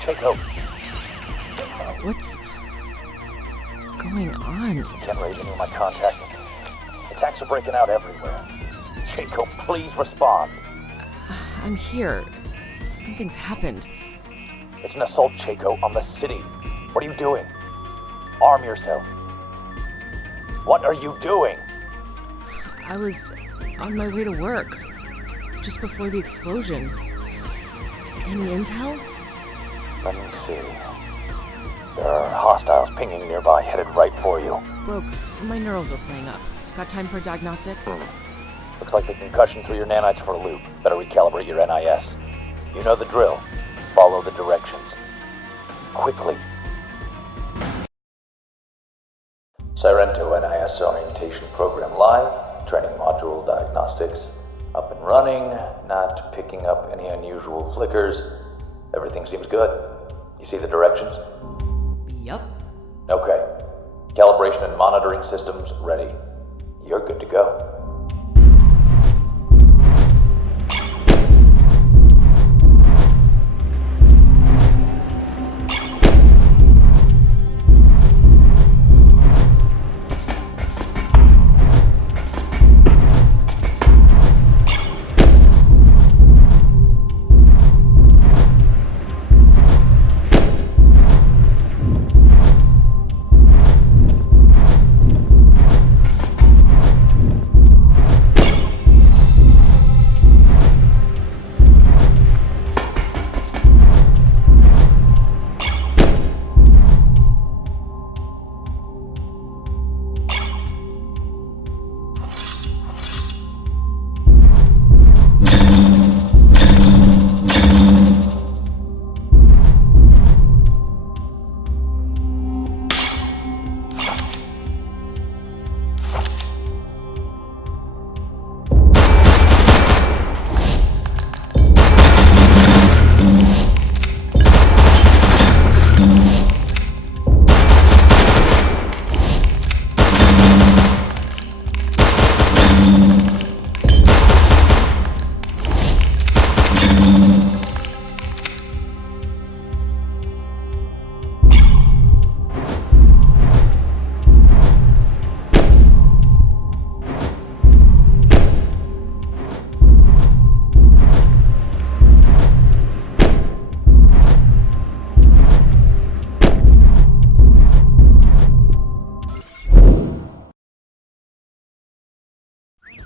Chico. What's going on? Can't raise any of my contacts. Attacks are breaking out everywhere. Chico, please respond. I'm here. Something's happened. It's an assault, Chico, on the city. What are you doing? Arm yourself. What are you doing? I was on my way to work, just before the explosion. Any intel? Let me see. There are hostiles pinging nearby, headed right for you. Broke, my neurals are playing up. Got time for a diagnostic? Looks like the concussion threw your nanites for a loop. Better recalibrate your NIS. You know the drill. Follow the directions. Quickly. Sairento NIS orientation program live. Training module diagnostics up and running. Not picking up any unusual flickers. Everything seems good. You see the directions? Yup. Okay. Calibration and monitoring systems ready. You're good to go.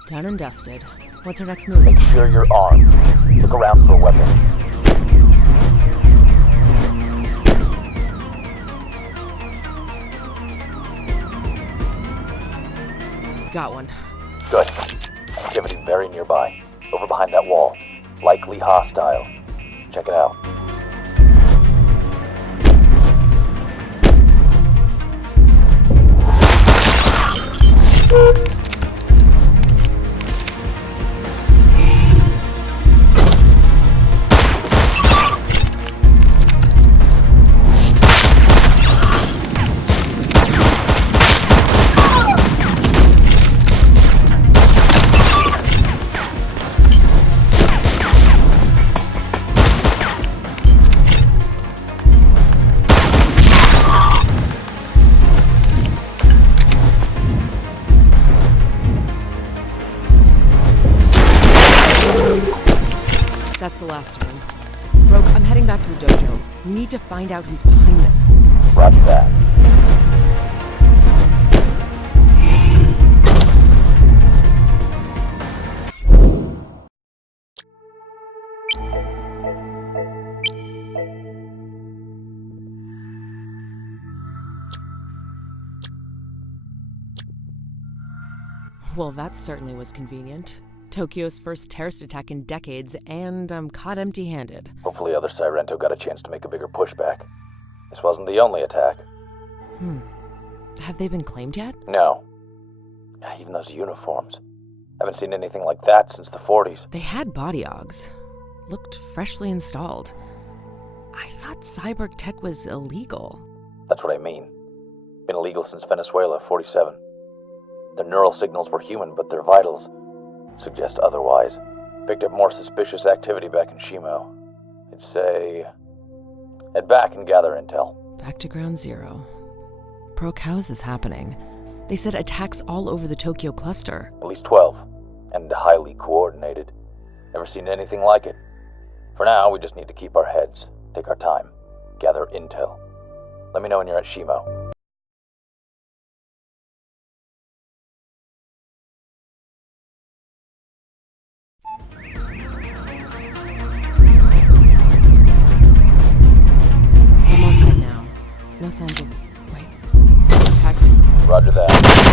Done and dusted. What's our next move? Make sure you're armed. Look around for a weapon. Got one. Good. Activity very nearby. Over behind that wall. Likely hostile. Check it out. That's the last of them. Rogue, I'm heading back to the dojo. We need to find out who's behind this. Roger that. Well, that certainly was convenient. Tokyo's first terrorist attack in decades, and I'm caught empty-handed. Hopefully other Sairento got a chance to make a bigger pushback. This wasn't the only attack. Have they been claimed yet? No. Even those uniforms. Haven't seen anything like that since the 40s. They had body augs. Looked freshly installed. I thought cyborg tech was illegal. That's what I mean. Been illegal since Venezuela, 47. Their neural signals were human, but their vitals suggest otherwise. Picked up more suspicious activity back in Shimo. I'd say head back and gather intel. Back to ground zero. Brooke, how is this happening? They said attacks all over the Tokyo cluster. At least 12, and highly coordinated. Never seen anything like it. For now, we just need to keep our heads, take our time, gather intel. Let me know when you're at Shimo. I'm on site now. No signs of... Wait. Contact. Roger that.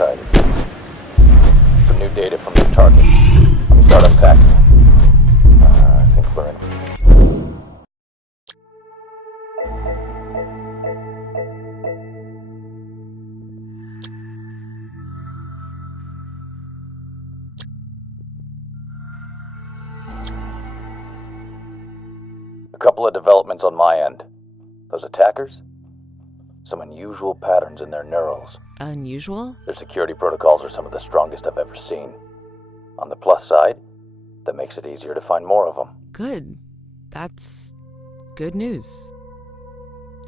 sighted. Some new data from this target. Let me start unpacking. I think we're in. A couple of developments on my end. Those attackers? Some unusual patterns in their neurals. Unusual? Their security protocols are some of the strongest I've ever seen. On the plus side, that makes it easier to find more of them. Good. That's good news.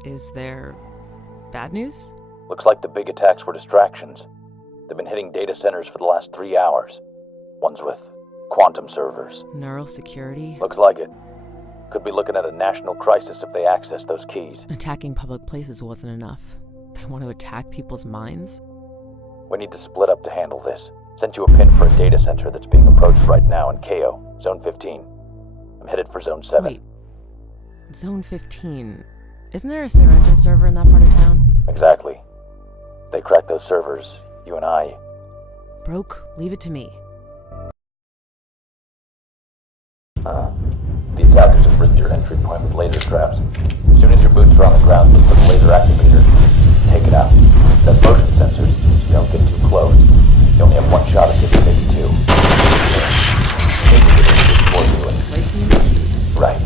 Is there bad news? Looks like the big attacks were distractions. They've been hitting data centers for the last 3 hours. One's with quantum servers. Neural security? Looks like it. Could be looking at a national crisis if they access those keys. Attacking public places wasn't enough. They want to attack people's minds? We need to split up to handle this. Sent you a pin for a data center that's being approached right now in KO, Zone 15. I'm headed for Zone 7. Wait. Zone 15. Isn't there a Sairento server in that part of town? Exactly. If they crack those servers, you and I... Broke, leave it to me. The attackers have rigged your entry point with laser traps. As soon as your boots are on the ground, look for the laser activator. Take it out. That's motion sensors, so don't get too close. You only have one shot at this, maybe two. Maybe get into before you and... Placing the cubes. Right.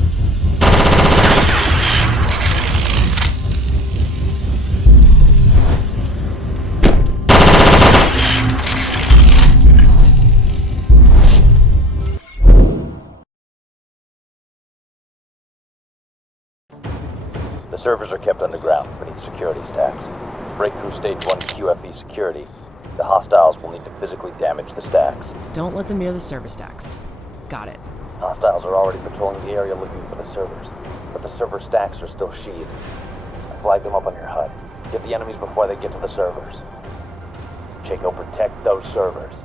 The servers are kept underground beneath security stacks. To break through Stage 1 QFE security, the hostiles will need to physically damage the stacks. Don't let them near the server stacks. Got it. Hostiles are already patrolling the area looking for the servers, but the server stacks are still sheathed. I flagged them up on your HUD. Get the enemies before they get to the servers. Chico, protect those servers.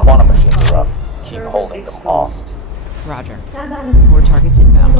Quantum machines are up. Keep holding them off. Roger. More targets inbound.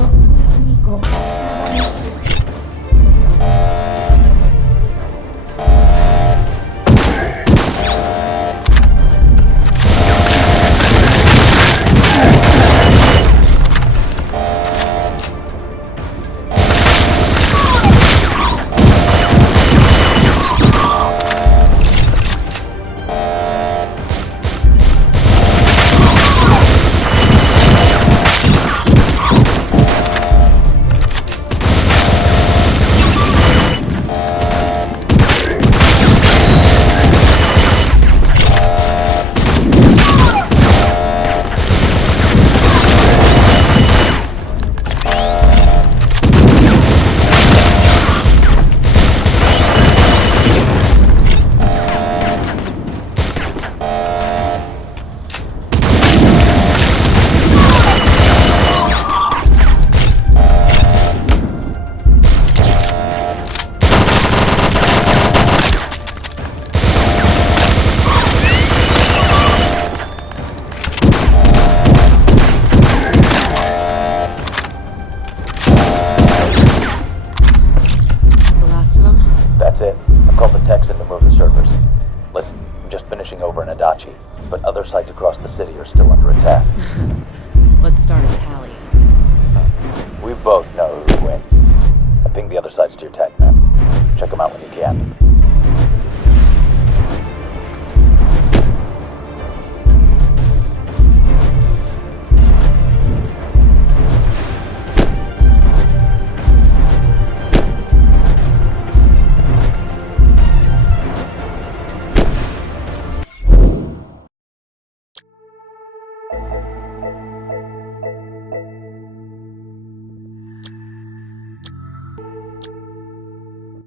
remove the servers. Listen, I'm just finishing over in Adachi, but other sites across the city are still under attack. Let's start a tally. We both know who win. I pinged the other sites to your tag map. Check them out when you can.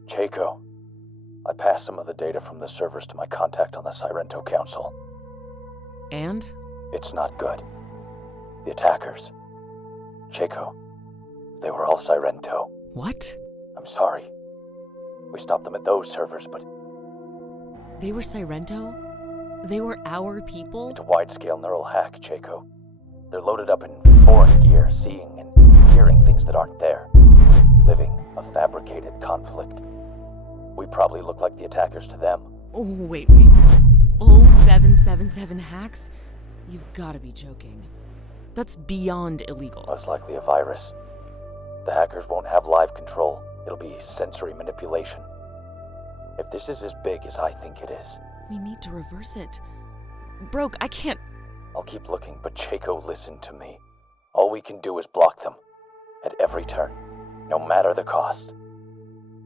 Keiko, I passed some of the data from the servers to my contact on the Sairento Council. And? It's not good. The attackers. Keiko, they were all Sairento. What? I'm sorry. We stopped them at those servers, but They were Sairento? They were our people? it's a wide-scale neural hack, Keiko. They're loaded up in foreign gear, seeing and hearing things that aren't there. Living a fabricated conflict. We probably look like the attackers to them. Oh, wait. Full 777 hacks? You've gotta be joking. That's beyond illegal. Most likely a virus. The hackers won't have live control. It'll be sensory manipulation. If this is as big as I think it is, We need to reverse it. Broke, I can't. I'll keep looking, but Keiko, listen to me. All we can do is block them. At every turn. No matter the cost.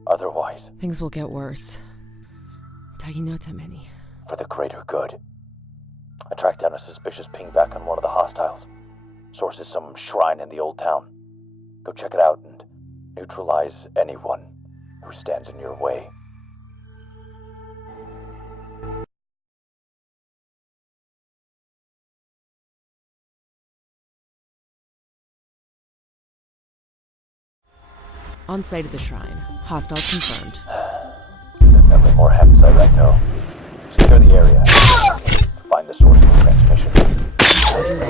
Otherwise, Things will get worse. Tagi no tameni. for the greater good. I tracked down a suspicious pingback on one of the hostiles. Source is some shrine in the old town. Go check it out and neutralize anyone who stands in your way. On site at the shrine. Hostiles confirmed. Definitely more hacked Sairento. Secure the area. Find the source of the transmission.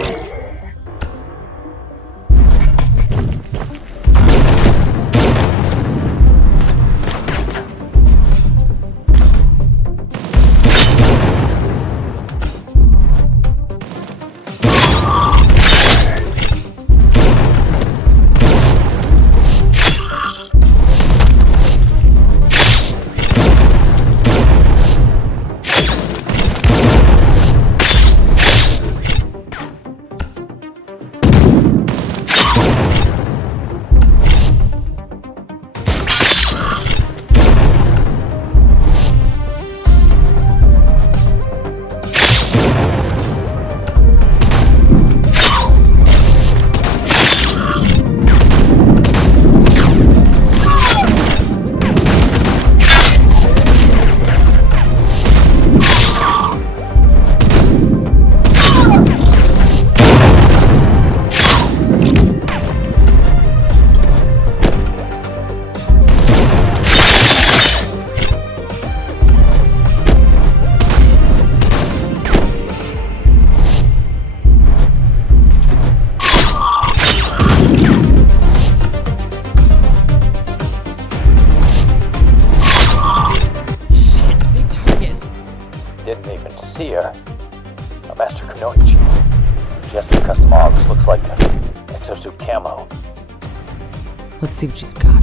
Didn't even see her. A Master Kunoichi. She has some custom augs, looks like exosuit camo. Let's see what she's got.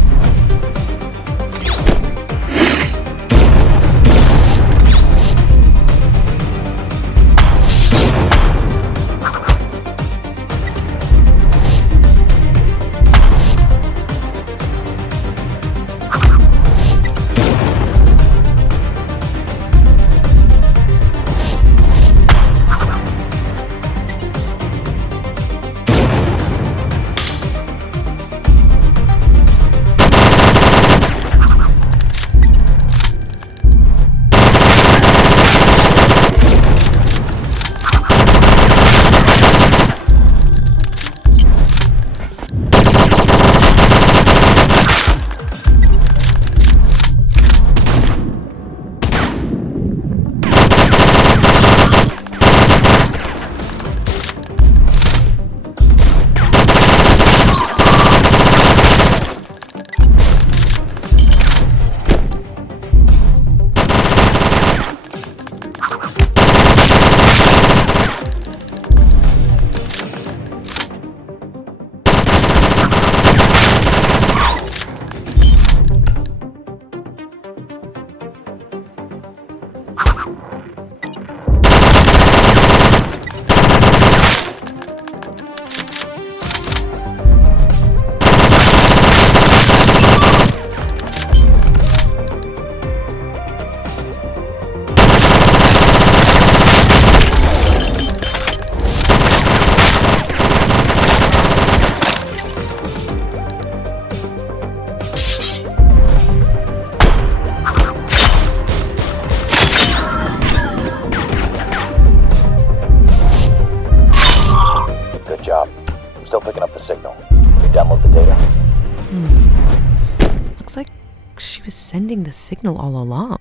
the signal all along.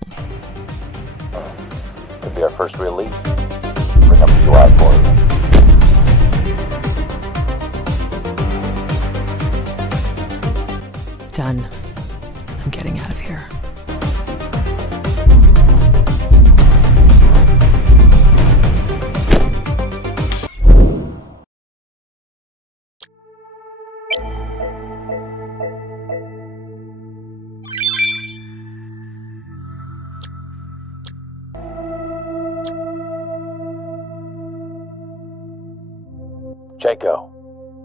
Could be our first real lead. Bring up the UI for you. Done. I'm getting out of here. Jaco,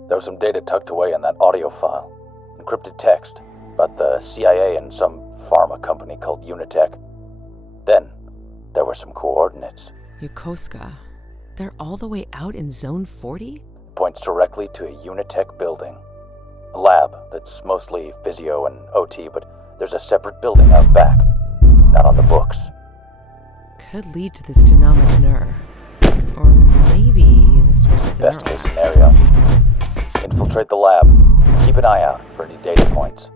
there was some data tucked away in that audio file. Encrypted text about the CIA and some pharma company called Unitech. Then, there were some coordinates. Yokosuka. They're all the way out in Zone 40? Points directly to a Unitech building. A lab that's mostly physio and OT, but there's a separate building out back. Not on the books. Could lead to this dynamic nerve. Or maybe this was the Best case scenario. Infiltrate the lab. Keep an eye out for any data points.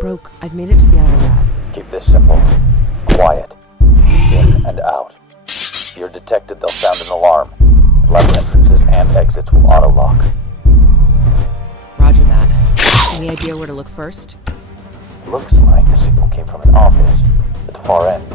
Broke, I've made it to the outer lab. Keep this simple. Quiet. In and out. If you're detected, they'll sound an alarm. Lab entrances and exits will auto-lock. Roger that. Any idea where to look first? Looks like the signal came from an office at the far end.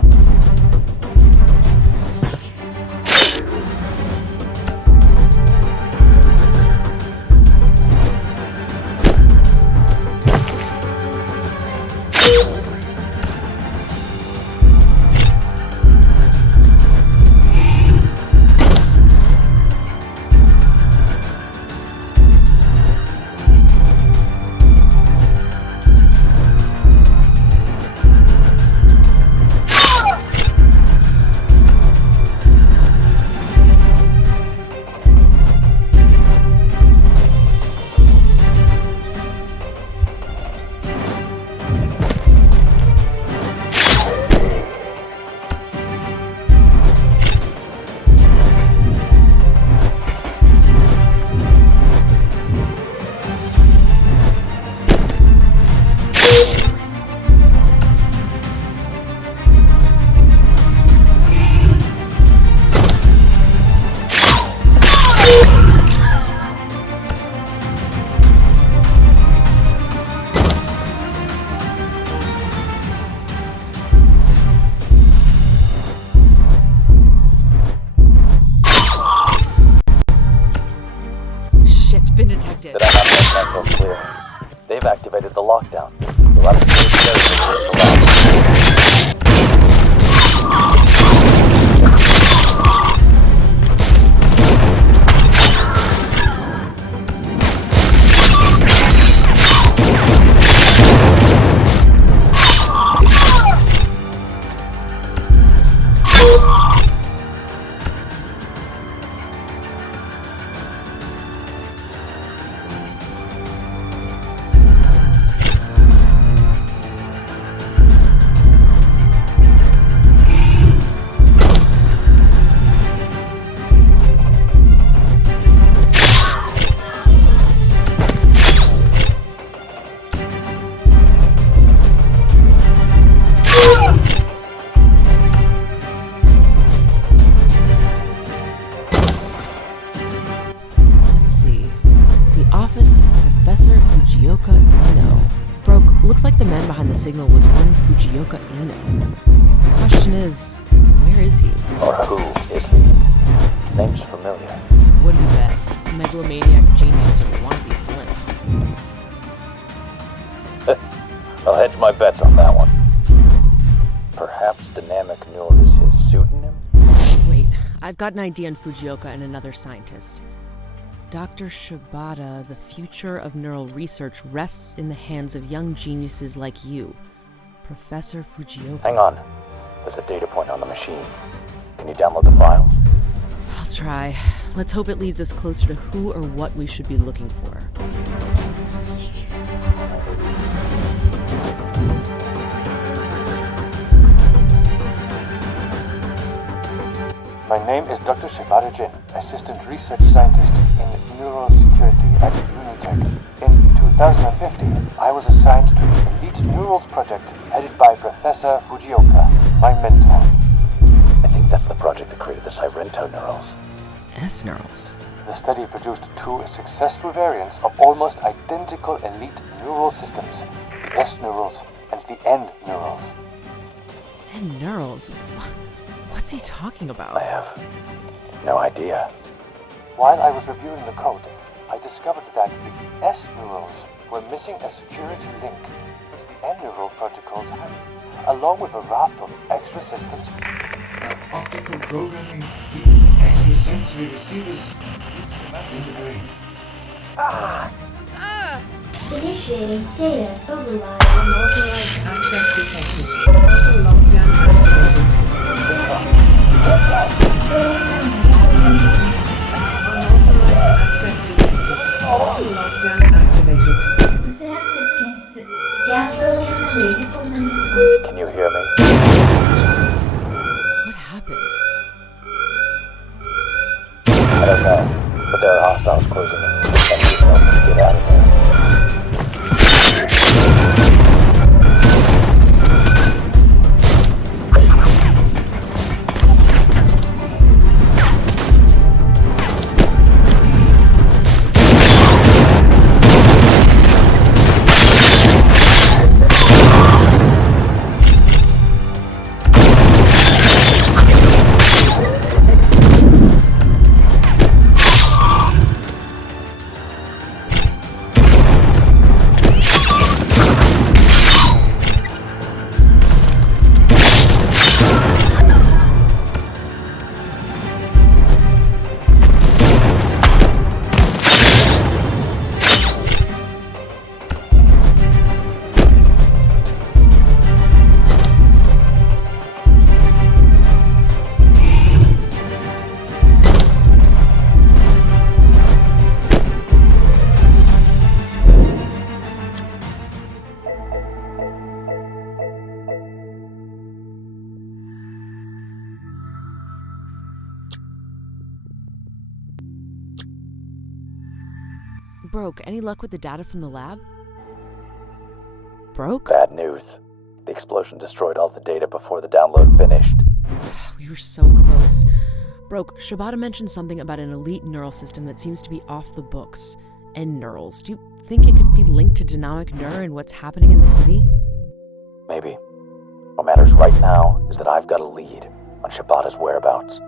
Been detected. Did I not make that so clear? They've activated the lockdown. You'll have to clear the Looks like the man behind the signal was one Fujioka Ino. The question is, where is he? Or who is he? Name's familiar. What do you bet? Megalomaniac genius or wannabe blimp? I'll hedge my bets on that one. Perhaps Dynamic Nur is his pseudonym? Wait, I've got an idea on Fujioka and another scientist. Dr. Shibata, the future of neural research rests in the hands of young geniuses like you. Professor Fujioka. Hang on. There's a data point on the machine. Can you download the file? I'll try. Let's hope it leads us closer to who or what we should be looking for. My name is Dr. Shibata Jin, Assistant Research Scientist in at Unitech. In 2015, I was assigned to the Elite Neurals project headed by Professor Fujioka, my mentor. I think that's the project that created the Sairento neurals. S-neurals. The study produced 2 successful variants of almost identical elite neural systems, the S-neurals and the N-neurals. N-neurals? What's he talking I about? have no idea. While I was reviewing the code, I discovered that the S-neurals were missing a security link which the N-neural protocols had, along with a raft of extra systems. Optical programming, extrasensory receivers in the brain. Initiating data override. Unauthorized Access detected. Total lockdown activated. Unauthorized access detected. Total lockdown activated. User access cancelled. Download complete. Can you hear me? What happened? I don't know, but there are hostiles closing in. Defend yourself and get out of there. Broke, any luck with the data from the lab? Broke? Bad news. The explosion destroyed all the data before the download finished. We were so close. Broke, Shibata mentioned something about an elite neural system that seems to be off the books. N-neurals. Do you think it could be linked to Dynamic Neur and what's happening in the city? Maybe. What matters right now is that I've got a lead on Shibata's whereabouts.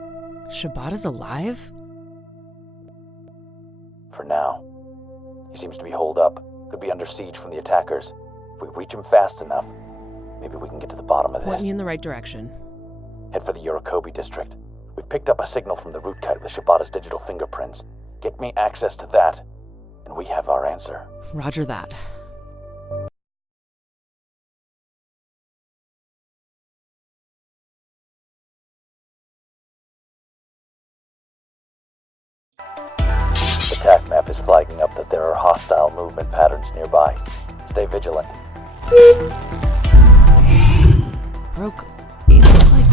Shibata's alive? For now. He seems to be holed up. Could be under siege from the attackers. If we reach him fast enough, maybe we can get to the bottom of Point this. me in the right direction. Head for the Yorokobi district. We've picked up a signal from the root kite with Shibata's digital fingerprints. Get me access to that, and we have our answer. Roger that. The TAC map is flagging up that there are hostile movement patterns nearby. Stay vigilant. Broke, it looks like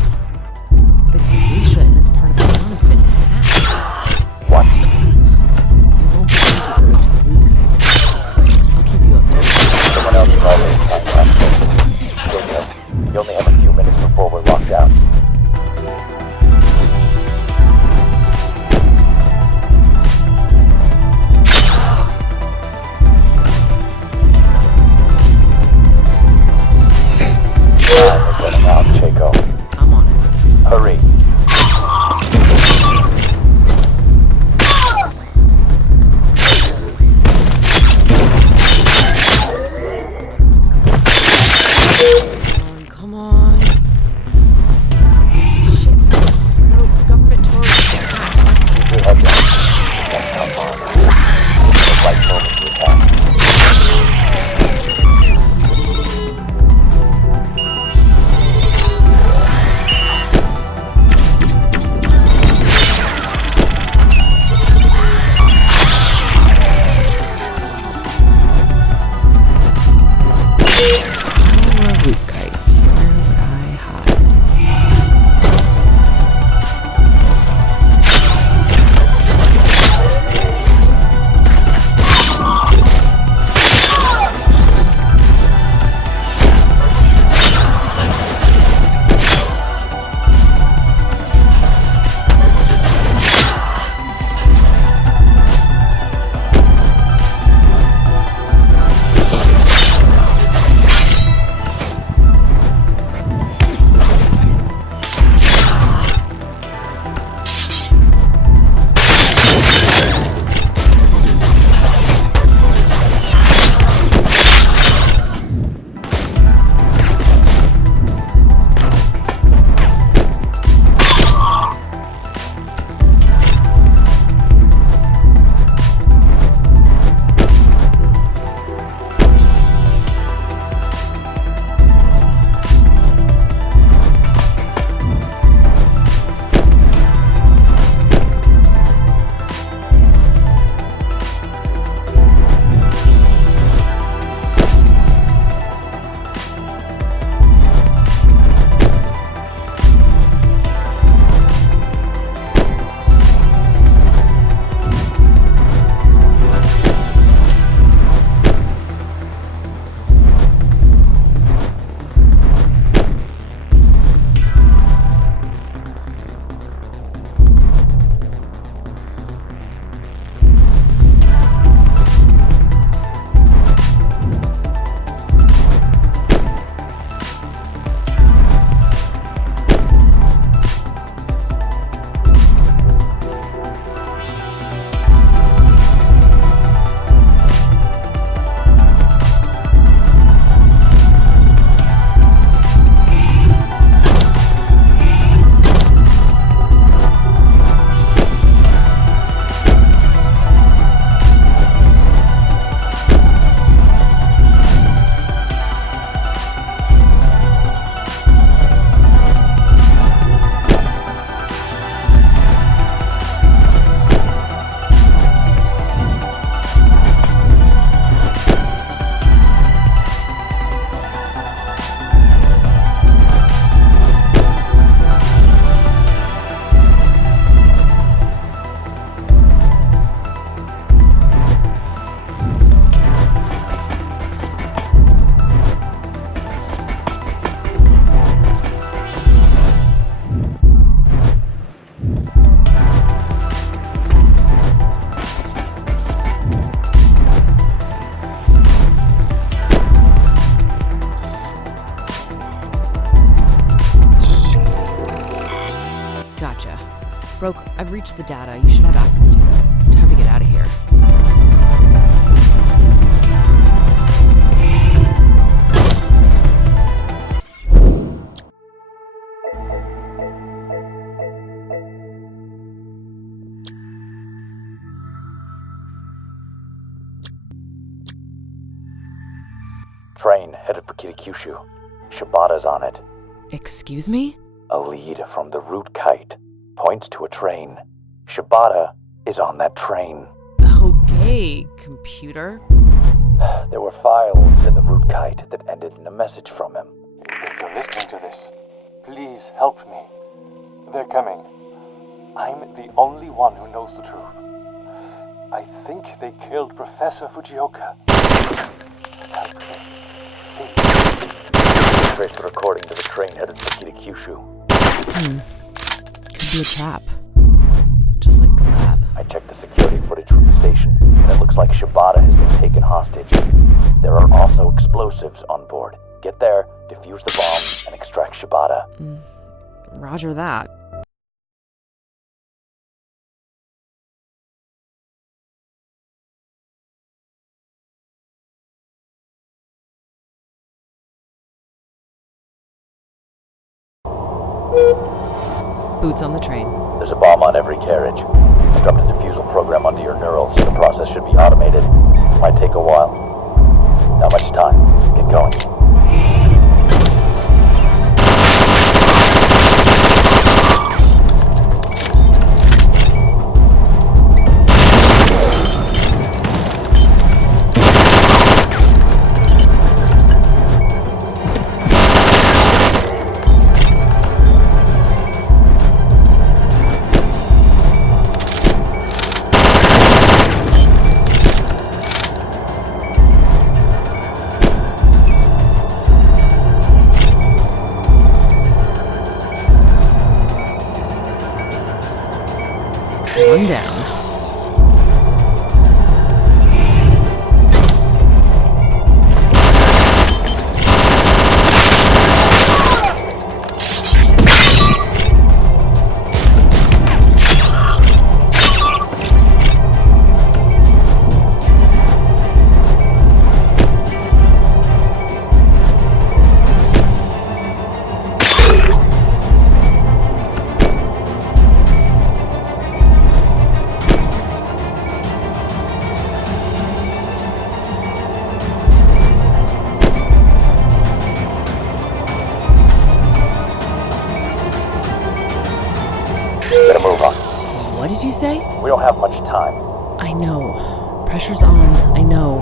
the geisha in this part of the town have been hacked. What? It won't be easy to reach the root kite. I'll keep you updated. Someone else is already finding access. Still go. You only have a few minutes before we're locked out. I'm on it. Hurry. I've reached the data. You should have access to it. Time to get out of here. Train headed for Kitakyushu. Shibata's on it. Excuse me? A lead from the route kite points to a train. Shibata is on that train. Okay, computer. There were files in the route kite that ended in a message from him. If you're listening to this, please help me. They're coming. I'm the only one who knows the truth. I think they killed Professor Fujioka. Help me. Please. Trace the recording to the train headed for Kitakyushu. Could be a trap. Just like the lab. I checked the security footage from the station, and it looks like Shibata has been taken hostage. There are also explosives on board. Get there, defuse the bomb, and extract Shibata. Roger that. Boots on the train. There's a bomb on every carriage. I dropped a defusal program onto your neurals. The process should be automated. Might take a while. Not much time. Get going. One down. What did you say? We don't have much time. I know. Pressure's on. I know.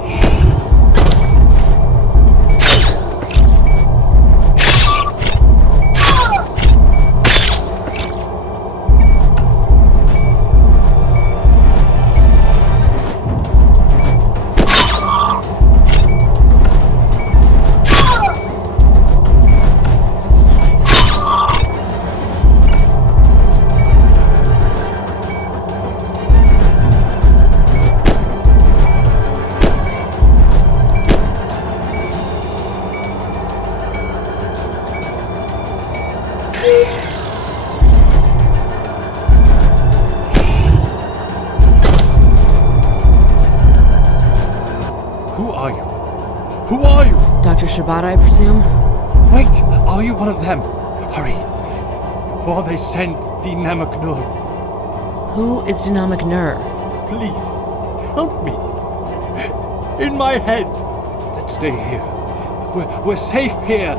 Who are you? Dr. Shibata, I presume? Wait, are you one of them? Hurry, before they send Dynamic Nur. Who is Dynamic Nur? Please, help me. In my head. Let's stay here. We're safe here.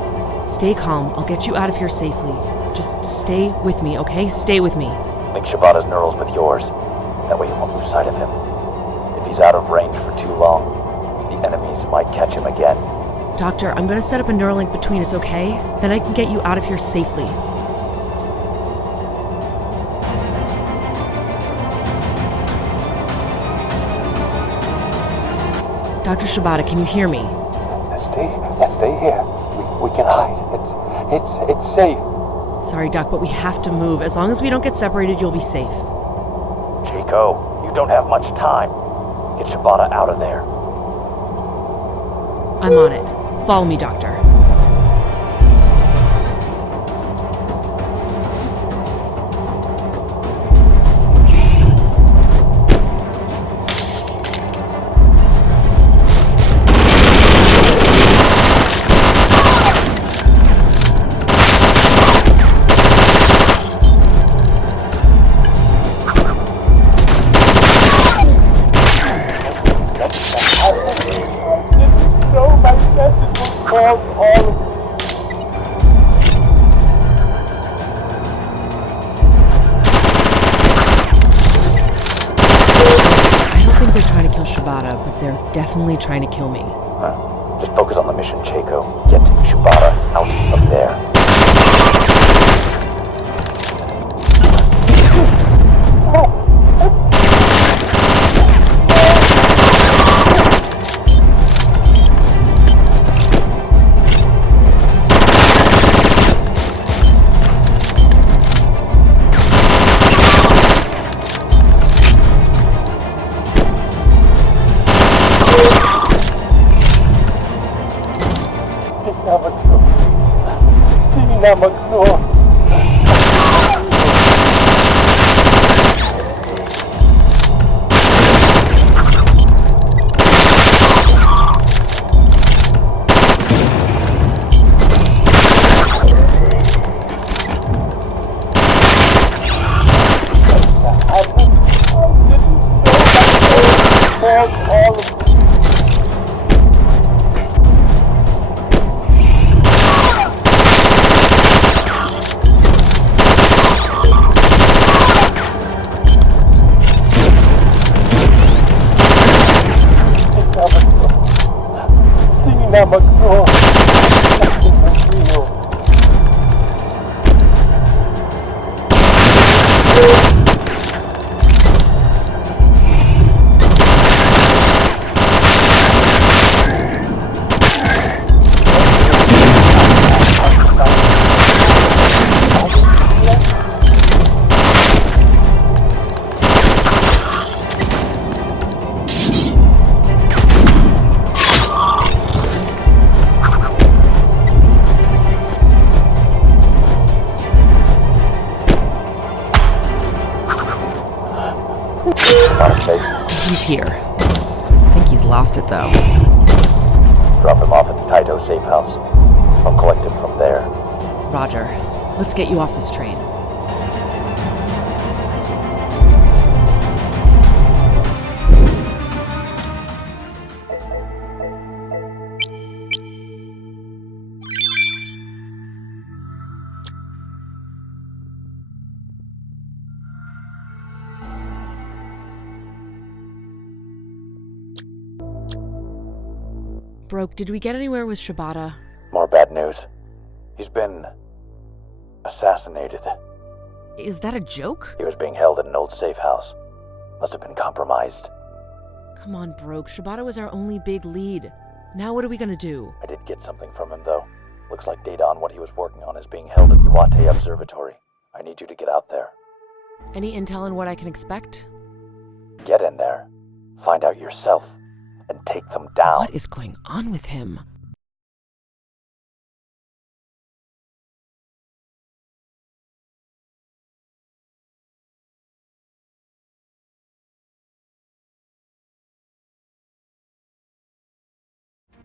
Stay calm. I'll get you out of here safely. Just stay with me, okay? Stay with me. Link Shibata's neurals with yours. That way you won't lose sight of him. If he's out of range for too long, the enemies might catch him again. Doctor, I'm gonna set up a Neuralink between us, okay? Then I can get you out of here safely. Dr. Shibata, can you hear me? Let's stay here. We can hide. It's safe. Sorry, Doc, but we have to move. As long as we don't get separated, you'll be safe. Jaco, you don't have much time. Get Shibata out of there. I'm on it. Follow me, Doctor. failed all of I don't think they're trying to kill Shibata, but they're definitely trying to kill me. Just focus on the mission, Chaco. Get Shibata out of there. He's here. I think he's lost it, though. Drop him off at the Taito safe house. I'll collect him from there. Roger. Let's get you off this train. Broke, did we get anywhere with Shibata? More bad news. He's been assassinated. Is that a joke? He was being held in an old safe house. Must have been compromised. Come on, Broke. Shibata was our only big lead. Now what are we gonna do? I did get something from him, though. Looks like data on what he was working on is being held at Iwate Observatory. I need you to get out there. Any intel on what I can expect? Get in there. Find out yourself. And take them down. What is going on with him?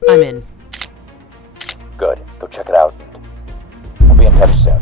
I'm in. Good. Go check it out. We'll be in touch soon.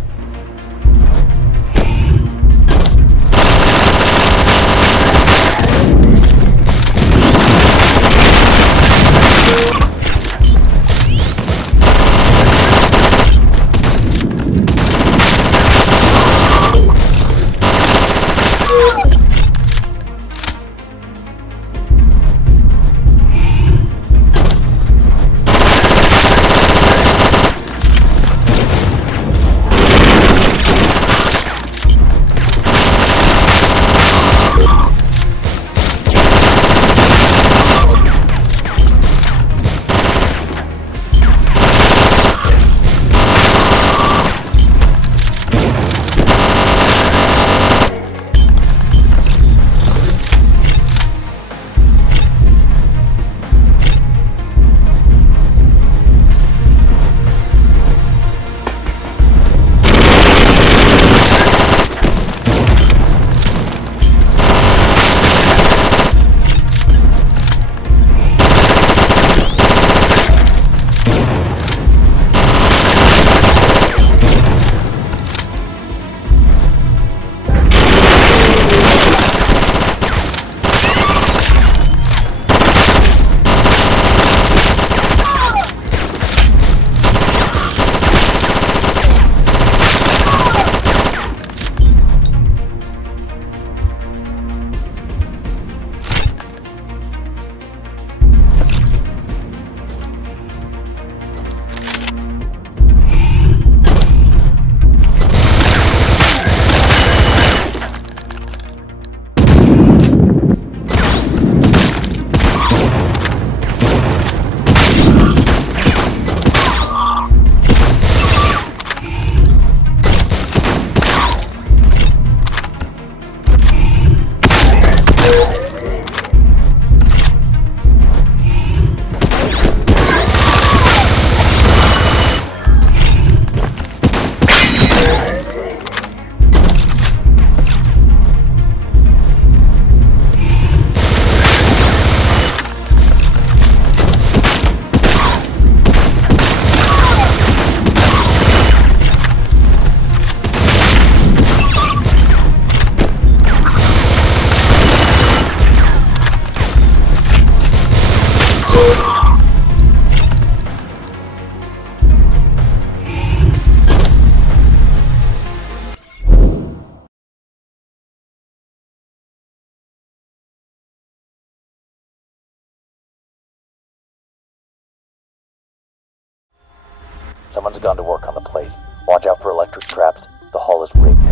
Someone's gone to work on the place. Watch out for electric traps. The hull is rigged.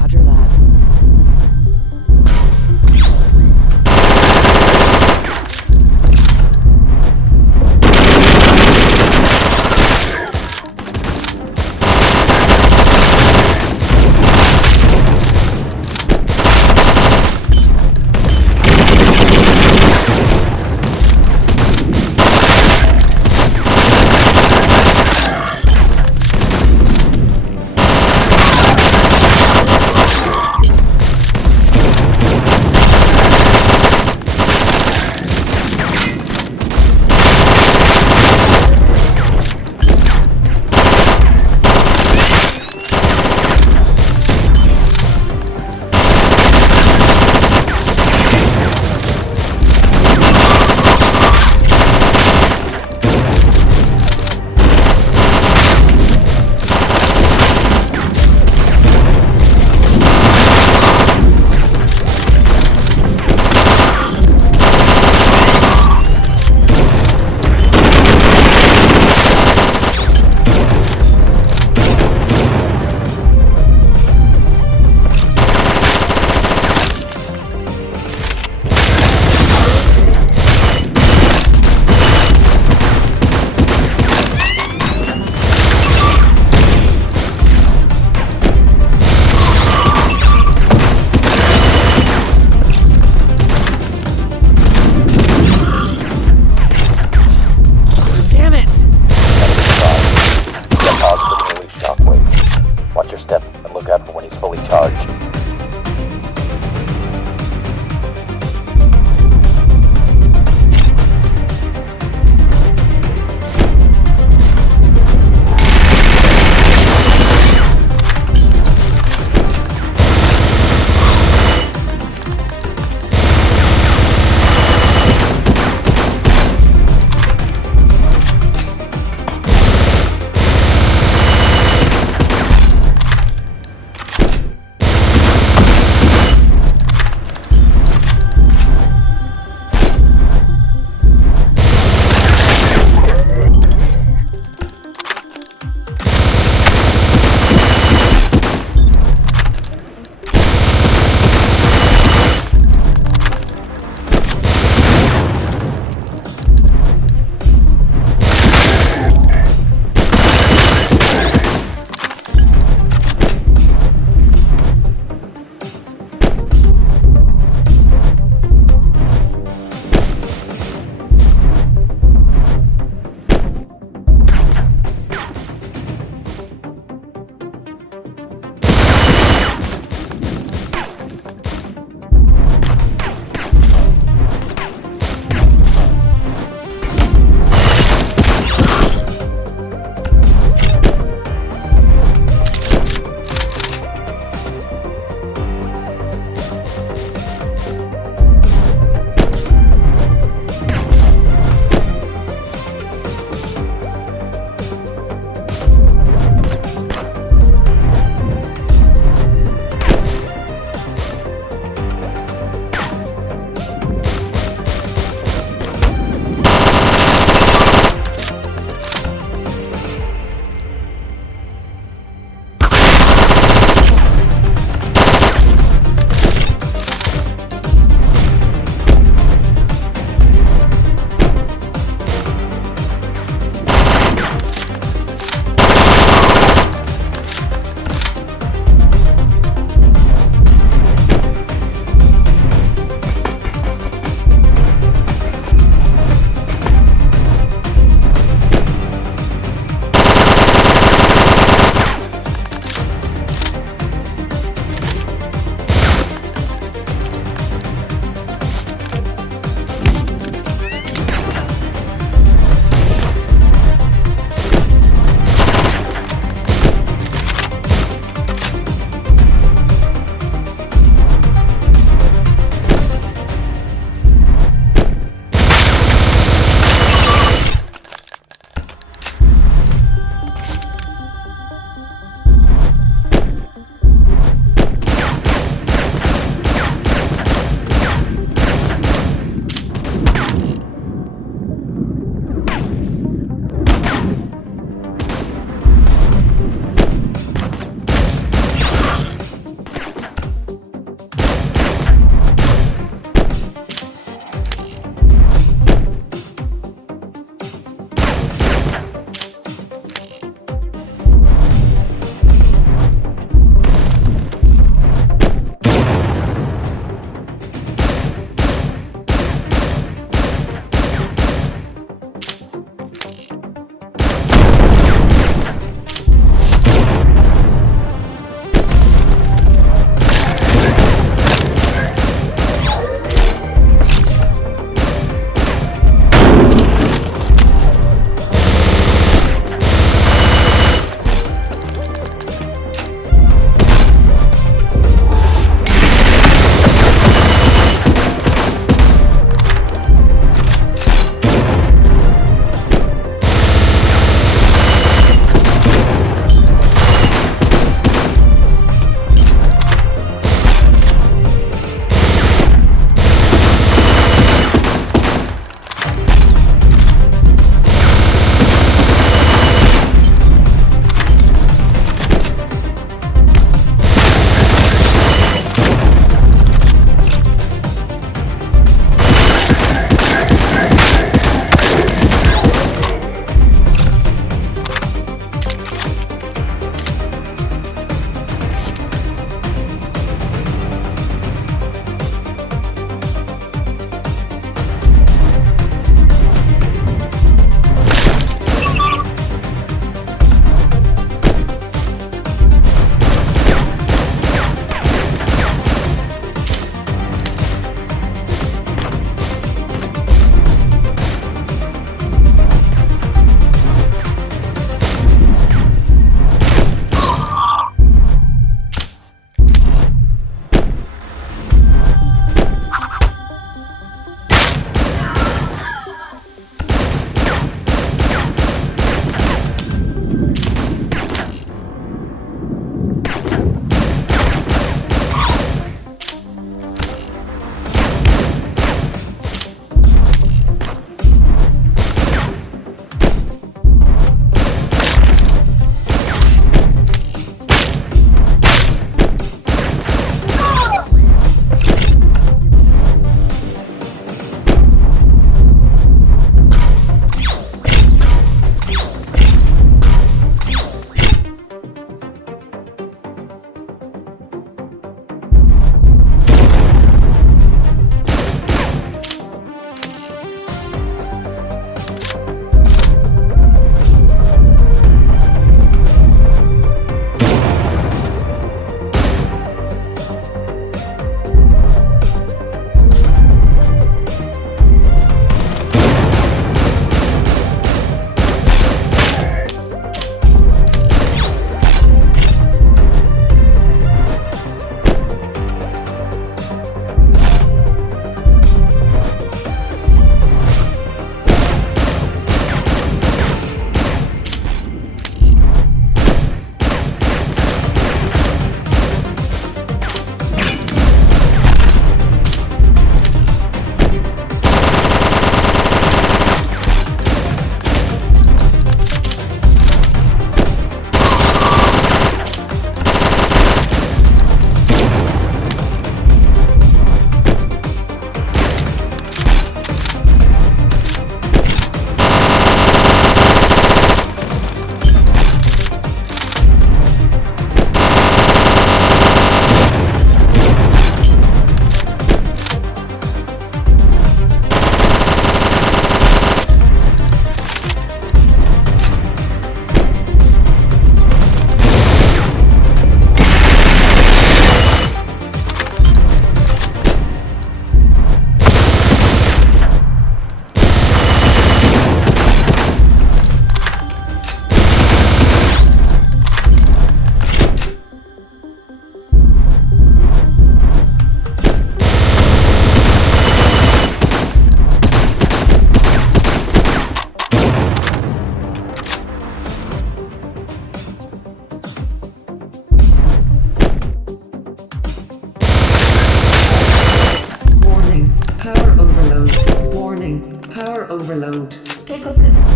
Roger that.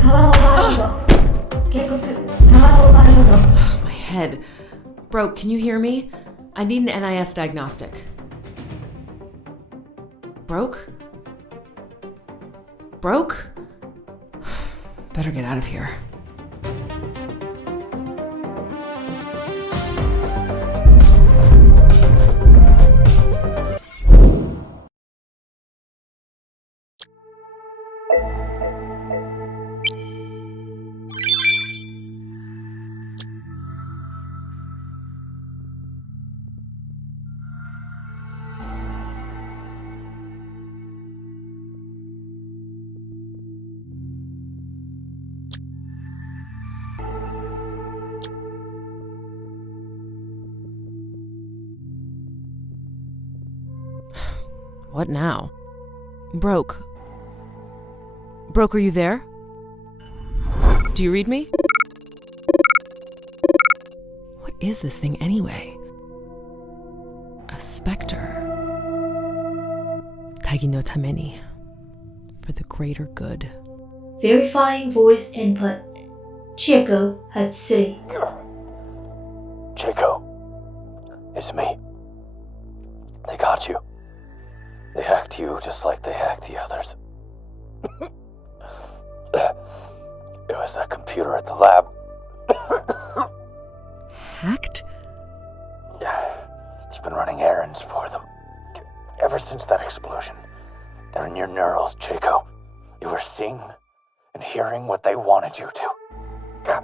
パワーオーバーロード。警告、パワーオーバーロード。 My head. Broke, can you hear me? I need an NIS diagnostic. Broke? Broke? Better get out of here. What now? Broke. Broke, are you there? Do you read me? What is this thing anyway? A specter. Taigi no tameni. For the greater good. Verifying voice input. Chieko Hatsuri. Chico, it's me. They got you. They hacked you just like they hacked the others. It was that computer at the lab. Hacked? You've been running errands for them. Ever since that explosion. They're in your neurals, Chico. You were seeing and hearing what they wanted you to.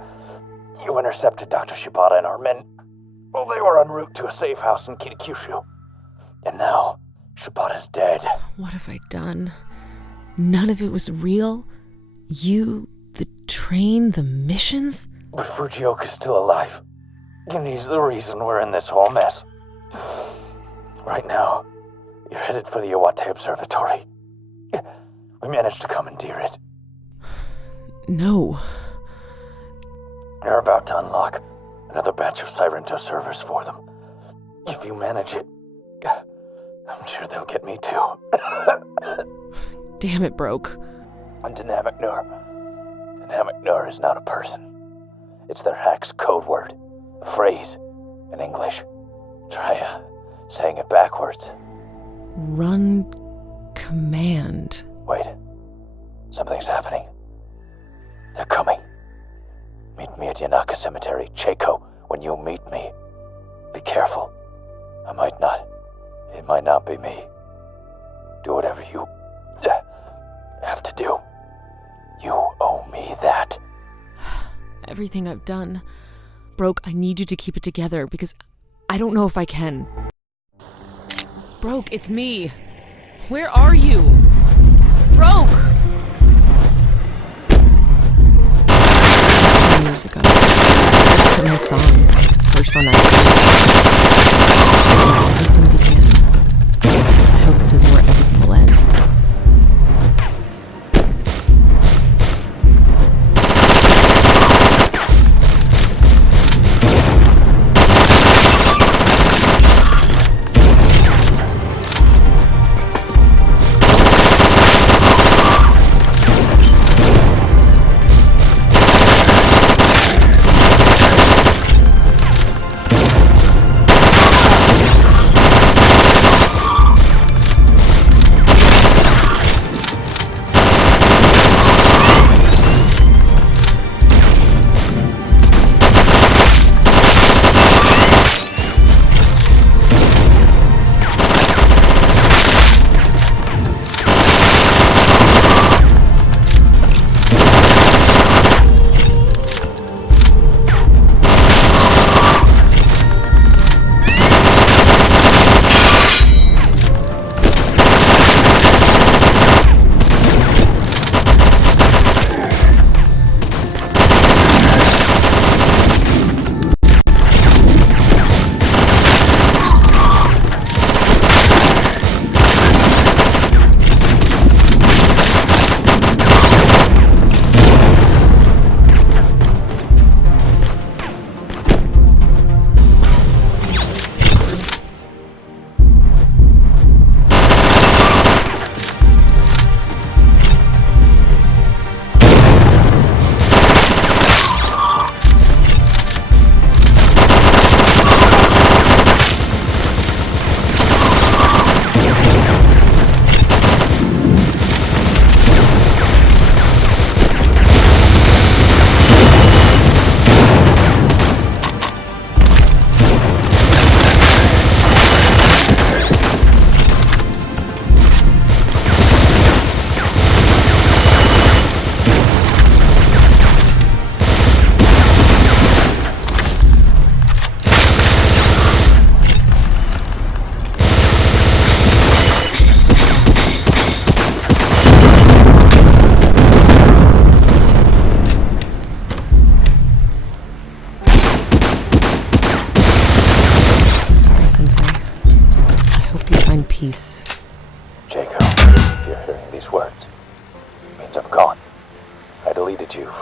You intercepted Dr. Shibata and our men while they were en route to a safe house in Kitakyushu. And now, Shibata's dead. What have I done? None of it was real? You, the train, the missions? But Fujioka's still alive. And he's the reason we're in this whole mess. Right now, you're headed for the Iwate Observatory. We managed to commandeer it. No. You're about to unlock another batch of Sairento servers for them. If you manage it, I'm sure they'll get me too. Damn it, Broke. Dynamic Nur. Dynamic Nur is not a person. It's their hack's code word, a phrase in English. Try saying it backwards. Run command. Wait. Something's happening. They're coming. Meet me at Yanaka Cemetery, Chieko, when you meet me. Be careful. I might not. It might not be me. Do whatever you have to do. You owe me that. Everything I've done. Broke, I need you to keep it together because I don't know if I can. Broke, it's me. Where are you? Broke! Years ago, I put my song first on that. Everything began. I hope this is where everything will end.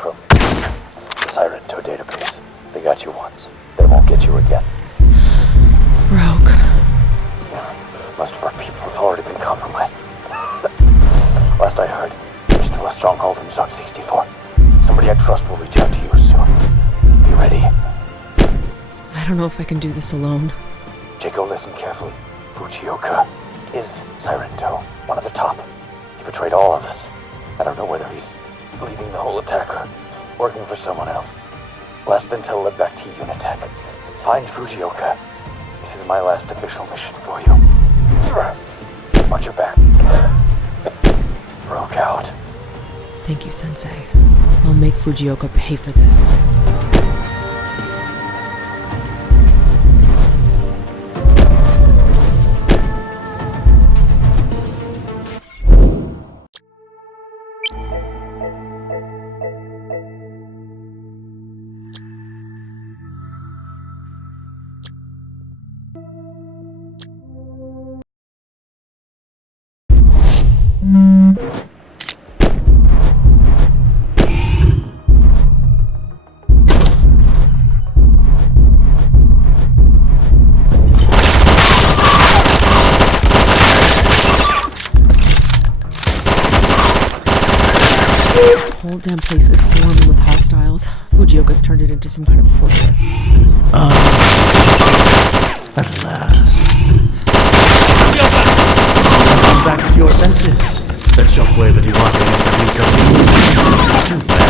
from the Sairento database. They got you once. They won't get you again. Broke. Most of our people have already been compromised. Last I heard, there's still a stronghold in Zone 64. Somebody I trust will reach out to you soon. Be ready. I don't know if I can do this alone. Jaco, listen carefully. Fujioka is Sairento, one of the top. He betrayed all of us. I don't know whether he's leading the whole attack or working for someone else. Last intel led back to Unitech. Find Fujioka. This is my last official mission for you. Watch your back. Broke out. Thank you, Sensei. I'll make Fujioka pay for this. The whole damn place is swarming with hostiles. Fujioka's turned it into some kind of fortress. At last. Come back to your senses. That shockwave that you are getting too bad.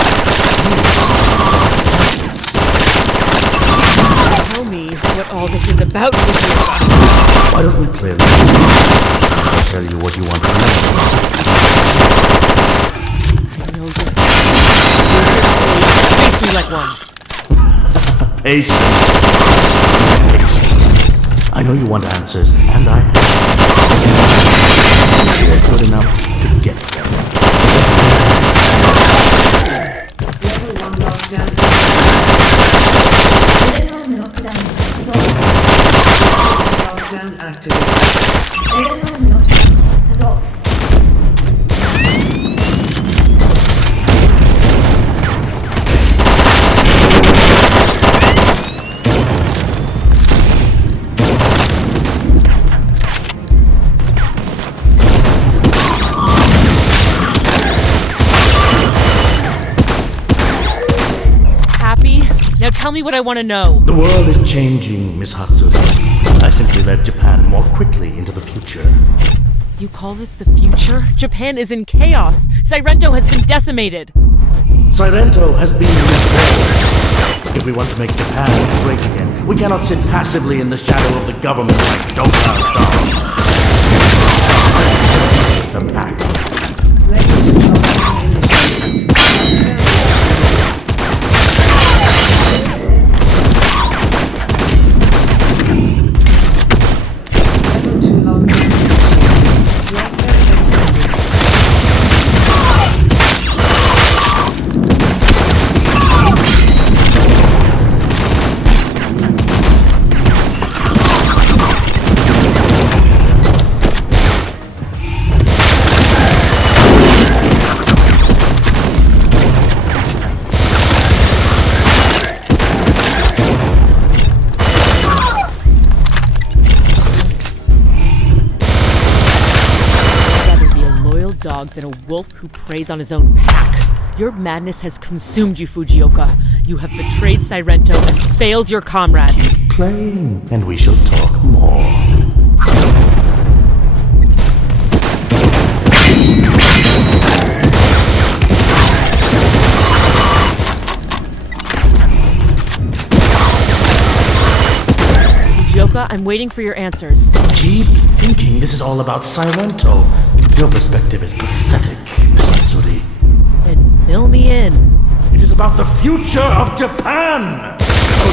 Tell me what all this is about, Fujioka. Why don't we play this? I'll tell you what you want to know. I know you're face me like one. Patience. I know you want answers, and I have. You're good enough to get them. Level 1 lockdown. Lockdown activated. Now tell me what I want to know. The world is changing, Miss Hatsuri. I simply led Japan more quickly into the future. You call this the future? Japan is in chaos. Sairento has been decimated. Sairento has been reformed. If we want to make Japan great again, we cannot sit passively in the shadow of the government like dogs. Them back. Than a wolf who preys on his own pack. Your madness has consumed you, Fujioka. You have betrayed Sairento and failed your comrades. Keep playing, and we shall talk more. Fujioka, I'm waiting for your answers. Keep thinking this is all about Sairento. Your perspective is pathetic, Miss Hatsuri. Then fill me in. It is about the future of Japan! Our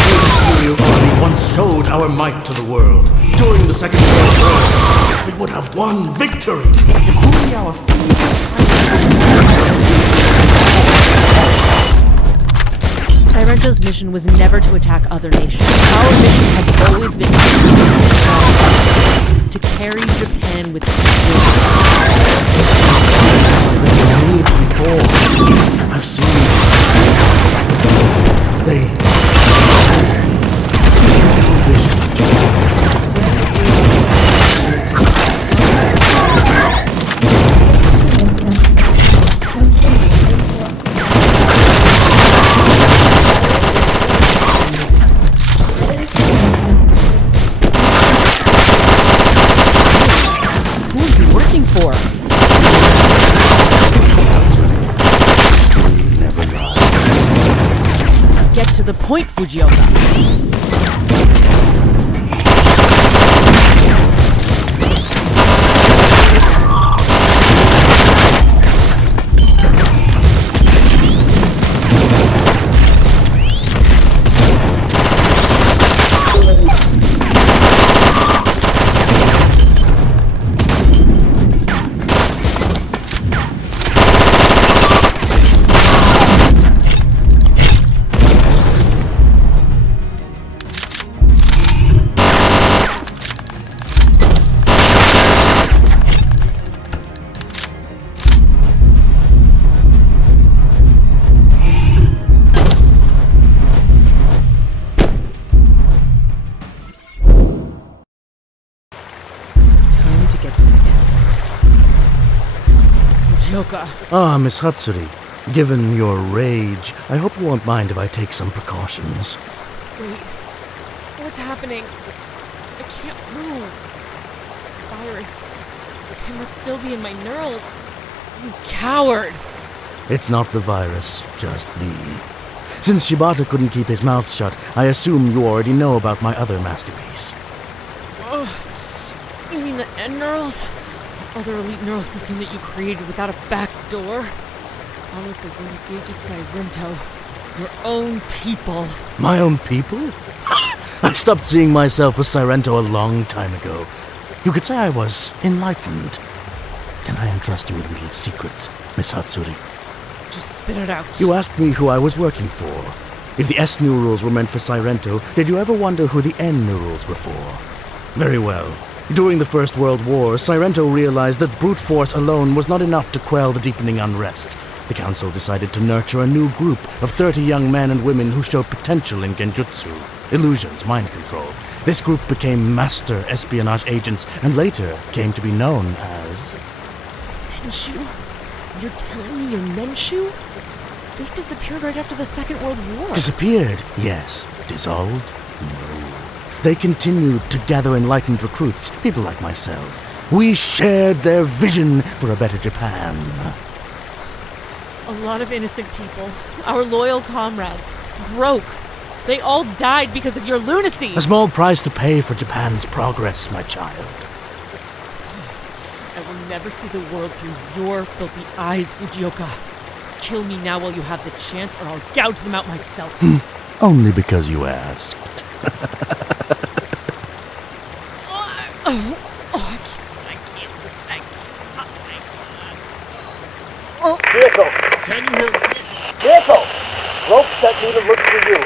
great Imperial Army once showed our might to the world. During the Second World War, we would have won victory if only our Sairento's mission was never to attack other nations. Our mission has always been to carry Japan with I've seen They... Who are you working for? Get to the point, Fujioka. Ah, Miss Hatsuri. Given your rage, I hope you won't mind if I take some precautions. Wait, what's happening? I can't move. Virus. It must still be in my neurals. You coward! It's not the virus, just me. Since Shibata couldn't keep his mouth shut, I assume you already know about my other masterpiece. You mean the end neurals? Other elite neural system that you created without a back door? All of the one you gave to Sairento. Your own people. My own people? I stopped seeing myself as Sairento a long time ago. You could say I was enlightened. Can I entrust you with a little secret, Miss Hatsuri? Just spit it out. You asked me who I was working for. If the S neurals were meant for Sairento, did you ever wonder who the N neurals were for? Very well. During the First World War, Sairento realized that brute force alone was not enough to quell the deepening unrest. The council decided to nurture a new group of 30 young men and women who showed potential in genjutsu, illusions, mind control. This group became master espionage agents and later came to be known as... Nenshu? You're telling me you're Nenshu? They disappeared right after the Second World War. Disappeared? Yes. Dissolved? No. They continued to gather enlightened recruits, people like myself. We shared their vision for a better Japan. A lot of innocent people, our loyal comrades, broke. They all died because of your lunacy. A small price to pay for Japan's progress, my child. I will never see the world through your filthy eyes, Fujioka. Kill me now while you have the chance, or I'll gouge them out myself. Only because you asked. Vehicle! Can you hear me? Vehicle! Rope sent me to look for you.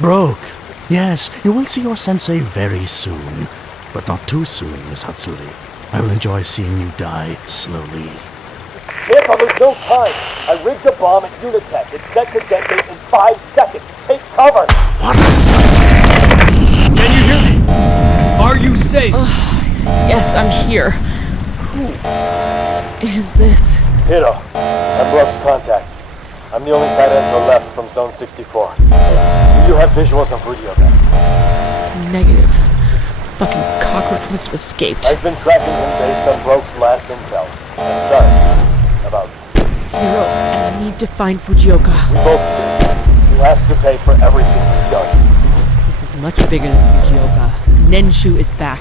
Broke. Yes, you will see your sensei very soon. But not too soon, Miss Hatsuri. I will enjoy seeing you die slowly. Vehicle, there's no time. I rigged a bomb at Unitech. It's set to detonate in 5 seconds. Take cover! What? Can you hear me? Are you safe? Yes, I'm here. Who is this? Hiro, I'm Brooks' contact. I'm the only Sairento left from Zone 64. Do you have visuals on Fujioka? Negative. Fucking cockroach must have escaped. I've been tracking him based on Brooks' last intel. I'm sorry about Hiro, I need to find Fujioka. We both do. He has to pay for everything he's done. This is much bigger than Fujioka. Nenshu is back.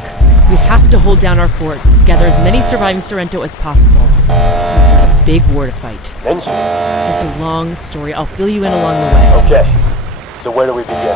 We have to hold down our fort, gather as many surviving Sairento as possible. We've got a big war to fight. Nenshu? It's a long story. I'll fill you in along the way. Okay. So where do we begin?